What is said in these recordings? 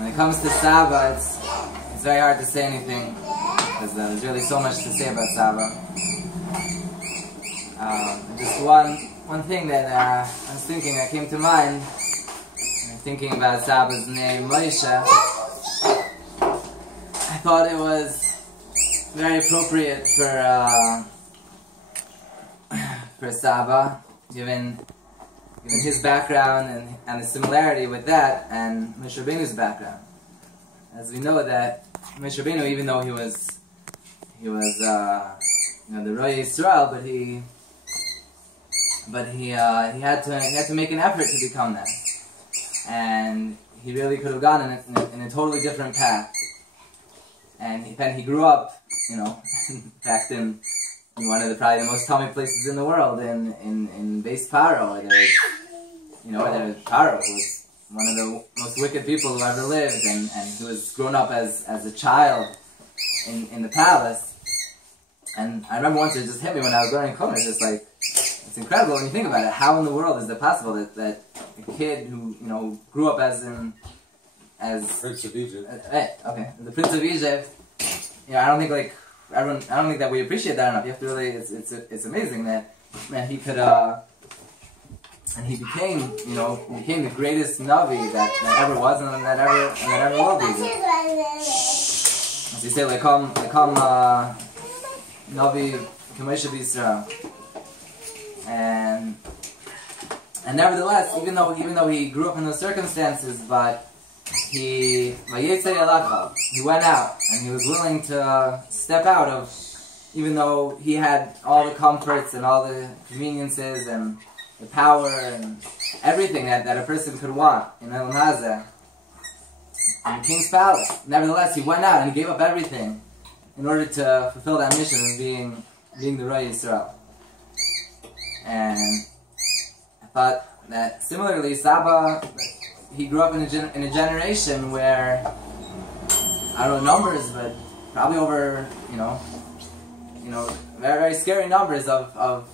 when it comes to Saba, it's very hard to say anything because there's really so much to say about Saba. Just one thing that I was thinking that came to mind, thinking about Saba's name, Moshe. I thought it was very appropriate for Saba, given his background and the similarity with that and Moshe Rabbeinu's background. As we know that Moshe Rabbeinu, even though he was the Roy Yisrael, but he had to make an effort to become that, and he really could have gone in a totally different path. And then he grew up, back in one of probably the most common places in the world, in Beis Paro, where Paro was one of the most wicked people who ever lived, and he was grown up as a child in the palace. And I remember once it just hit me when I was learning Chumash, it's like, it's incredible when you think about it. How in the world is it possible that a kid who grew up as Prince of Egypt, the Prince of Egypt, I don't think that we appreciate that enough. You have to really, it's amazing that he could and he became the greatest Navi that ever was and that ever will be. As you say, like Navi Kamesha B'Yisrael. And nevertheless, even though he grew up in those circumstances, but he went out and he was willing to step out of, even though he had all the comforts and all the conveniences and the power and everything that a person could want in Elam Hazeh, in the king's palace. Nevertheless, he went out and he gave up everything in order to fulfill that mission of being the Roy Yisrael. And I thought that similarly, Saba, he grew up in a generation where, I don't know numbers, but probably over, very, very scary numbers of Klal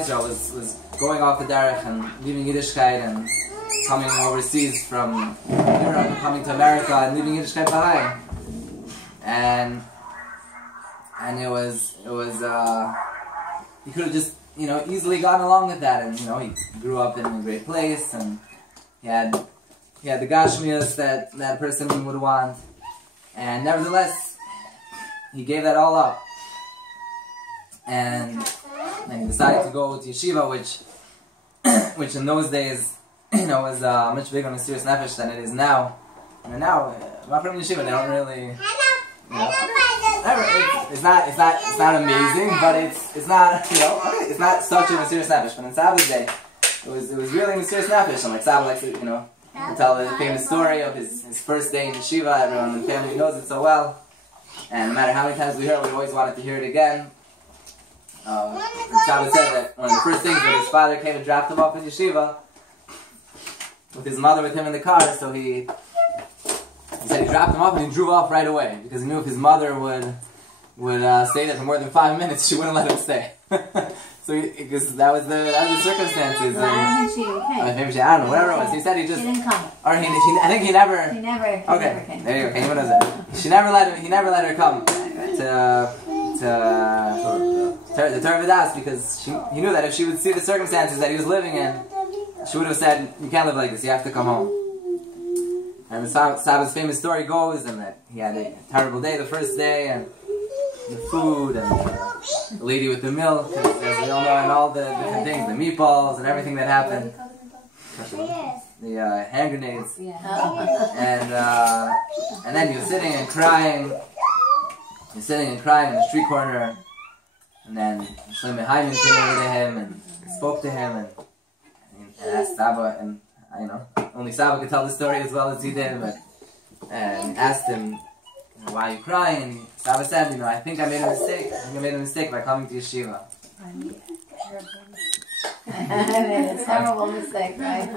Yisrael was going off the derech and leaving Yiddishkeit and coming overseas from Europe and coming to America and leaving Yiddishkeit behind. And it was he could have just easily gone along with that, and he grew up in a great place, and he had the gashmias that a person would want, and nevertheless he gave that all up, and he decided to go to yeshiva, which in those days was much bigger Mesiras Nefesh than it is now. And now, from yeshiva, they don't really, it's not amazing, but it's not it's not such a Mesiras Nefesh. But in Saba's day, it was really Mesiras Nefesh, and like Saba likes to tell the famous story of his first day in yeshiva. Everyone in the family knows it so well, and no matter how many times we hear it, we always wanted to hear it again. Saba said that one of the first things when his father came and dropped him off in yeshiva, with his mother with him in the car, so he said he dropped him off and he drove off right away, because he knew if his mother would stay there for more than 5 minutes, she wouldn't let him stay. Because that was the circumstances. Well, I don't think she came. Maybe she, I don't know, whatever it was. He said he just... She didn't come. Or I think he never... He never came. There you go. Okay, he knows that. He never let her come to Dovid, because he knew that if she would see the circumstances that he was living in, she would have said, "You can't live like this. You have to come home." And Saba's famous story goes, and that he had a terrible day the first day, and the food, and the lady with the milk, as we all know, and all the different things, the meatballs, and everything that happened. The hand grenades. And then he was sitting and crying. He was sitting and crying in the street corner, and then Shlomo Hyman came over to him and spoke to him and asked Saba, and only Saba could tell the story as well as he did, and asked him, "Why are you crying?" And Saba said, "I think I made a mistake. I think I made a mistake by coming to yeshiva." It's a terrible mistake, right?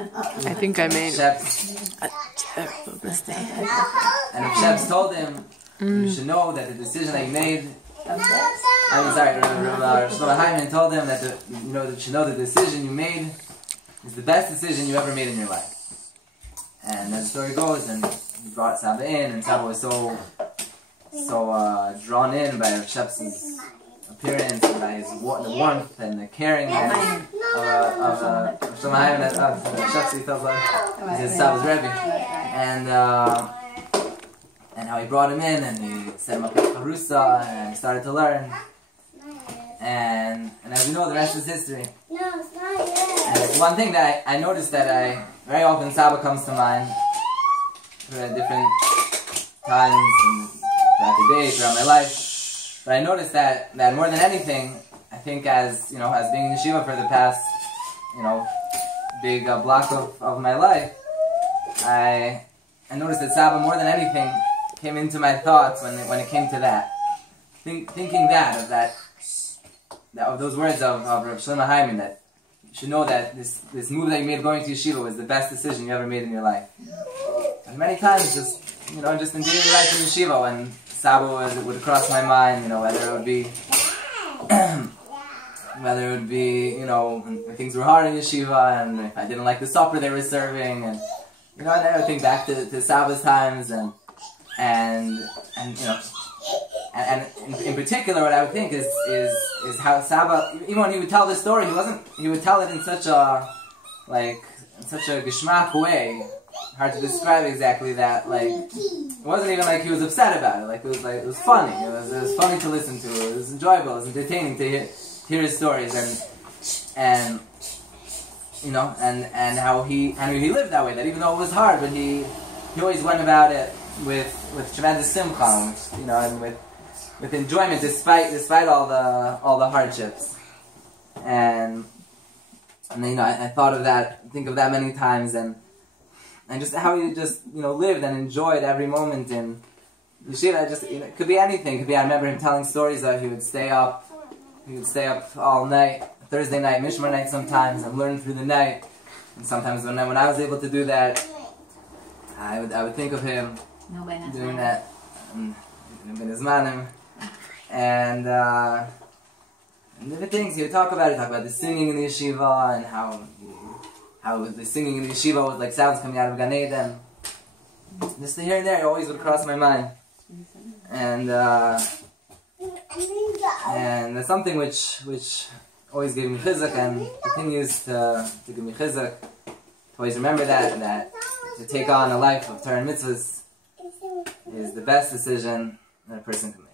I think I made a terrible mistake. And if Shebs told him, "You should know that the decision that you made." Shlomo Hyman told him that you should know the decision you made is the best decision you ever made in your life. And as the story goes, and he brought Saba in, and Saba was so drawn in by Rav Sheps's appearance, and by the warmth and the caring of Rav Shepsi, he felt like his Saba's Rebbe, and how he brought him in, and he set him up with Harusa, and he started to learn. And as you know, the rest is history. And one thing that I noticed that very often Saba comes to mind at different times and throughout the day, throughout my life. But I noticed that more than anything, I think as being in yeshiva for the past, big block of my life, I noticed that Saba more than anything came into my thoughts when it came to that. Thinking of those words of Rav Shlomo Hyman, that you should know that this move that you made going to yeshiva was the best decision you ever made in your life. And many times, just in daily life in yeshiva, when Saba would cross my mind, whether it would be, when things were hard in yeshiva, and if I didn't like the supper they were serving, and I would think back to Saba's times, and in particular, what I would think is how Saba, even when he would tell this story, he would tell it in such a geschmack way, hard to describe exactly that, it wasn't even like he was upset about it, it was funny, it was funny to listen to, it was enjoyable, it was entertaining to hear his stories, and how he lived that way, that even though it was hard, but he always went about it with tremendous simcha, and with enjoyment despite all the hardships, and I thought of that, think of that many times, and just how he just lived and enjoyed every moment in yeshiva. It could be anything. It could be, I remember him telling stories that he would stay up all night, Thursday night, Mishmar night sometimes, and learn through the night. And sometimes when I was able to do that, I would think of him doing that. And different things he would talk about. He would talk about the singing in the yeshiva, and how the singing in the yeshiva was like sounds coming out of Gan Eden. Just here and there, it always would cross my mind. And that's something which always gave me chizuk and continues to give me chizuk. Always remember that to take on a life of Torah and mitzvahs is the best decision that a person can make.